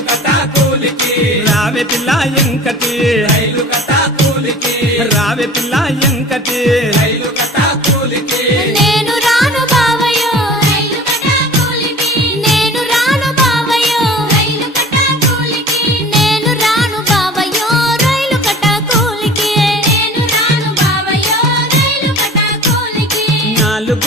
రైలు కట్టా కూలికి రావే పిల్ల ఎంకటి రైలు కట్టా కూలికి రావే పిల్ల ఎంకటి రైలు కట్టా కూలికి నేను రాను బావయ్యో రైలు కట్టా కూలికి నేను రాను బావయ్యో రైలు కట్టా కూలికి నేను రాను బావయ్యో రైలు కట్టా కూలికి నేను రాను బావయ్యో రైలు కట్టా కూలికి 4